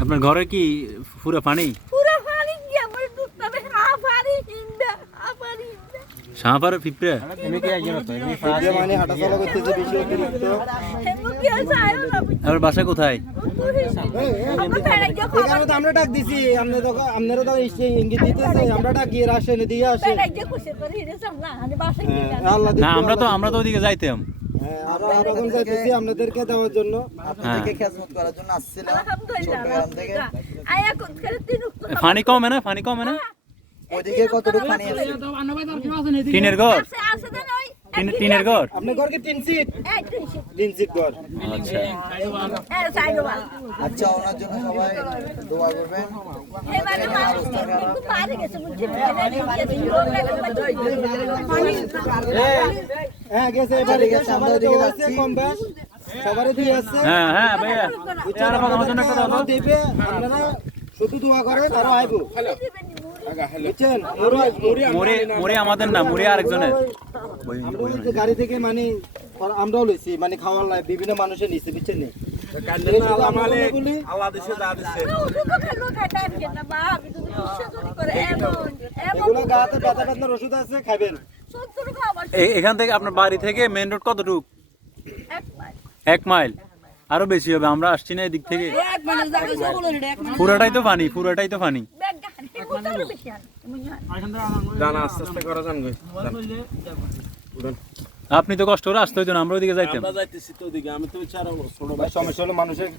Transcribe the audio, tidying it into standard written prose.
আপনার ঘরে কি পুরো পানি? পুরো পানি কি আমার দুধটাবে হাফারি হিন্দা হাফারি সাঁপার পিঁপড়ে এমনি কি একজন আছে এমনি ফাজে মানে হাঁটা চলা করতেছে বেশি অতিরিক্ত হেমু কি আছে আয়ো না আপনার বাসা কোথায়? এখানে তো আমরা ডাক দিছি আপনারা তো ইঙ্গিত দিতেছে আমরা ডাক গিয়ে রাশনে দিয়ে আসে আল্লাহ না আমরা তো ওদিকে যাইতাম। আর এখন যাইতেছি আপনাদেরকে দেওয়ার জন্য আপনাদেরকে খেদমত করার জন্য আসছিলাম চট্টগ্রাম থেকে। পানি কমে না? পানি কমে না? ওদিকে কতটুকু পানি আছে? টিনের ঘর? টিনের ঘর? আপনার ঘর কি 3 সিট 3 সিট ঘর আচ্ছা। আচ্ছা, ওনার জন্য সবাই দোয়া করবেন। হ্যাঁ গেছে এবারে সবার দিকে আছে কম বেশ সবারই দিয়ে আছে হ্যাঁ হ্যাঁ ভাইয়া আর আমার জন্য একটা দাও। দিবে আপনারা শুধু দোয়া করেন আর আইবো বুঝছেন মুড়ি আমাদের না, মুড়ি আরেকজনের। আমরা ওই যে গাড়ি থেকে মানে আমরাও লইছি মানে খাওয়ার লাই বিভিন্ন মানুষের নিছে বুঝছেন নি আল্লাহ দিছে যা দিছে এগুলো গাতে ব্যথা ব্যথার ওষুধ আছে খাবেন এখান থেকে আপনার বাড়ি থেকে মেইন রোড কতটুক? 1 মাইল? আরো বেশি হবে, আমরা আসছি না এদিক থেকে। পুরাটাই তো পানি, পুরাটাই তো পানি। জানা আস্তে আস্তে করা যান গই আপনি তো কষ্ট করে আসতে হইতো না, আমরা ওইদিকে যাইতাম। আমরা যাইতেছি তো ওদিকে আমি তো চার ছোট সমস্যা হলো মানুষের